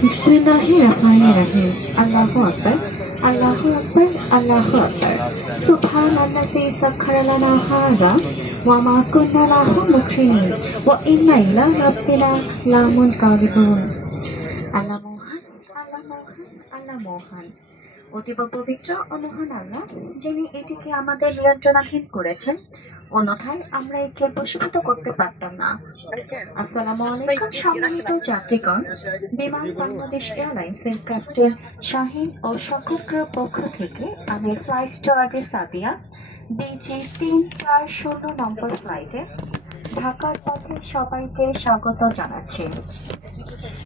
बिस्मिल्लाहिर्रहमानिर्रहीम। अल्लाहु अकबर, अल्लाहु अकबर, अल्लाहु अकबर। सुब्हानल्लाज़ी सख्खरा लना हाज़ा व मा कुन्ना लहु मुक़रिनीन व इन्ना इला रब्बिना लामुनक़ालिबून। আল্লাহ মহান, আল্লাহ মহান, আল্লাহ মহান। অতীব পবিত্র ও মহান আল্লাহ, যিনি এটিকে আমাদের নিয়ন্ত্রণাধীন করেছেন, অন্যথায় আমরা একে বশীভূত করতে পারতাম না। আসসালামু আলাইকুম সম্মানিত যাত্রীগণ। বিমান বাংলাদেশ এয়ারলাইন্সের ক্যাপ্টেন শাহিন ও সকলের পক্ষ থেকে আমি ফ্লাইট স্টুয়ার্ডেস সাদিয়া BG 340 নম্বর ফ্লাইটে ঢাকার পথে সবাইকে স্বাগত জানাচ্ছি।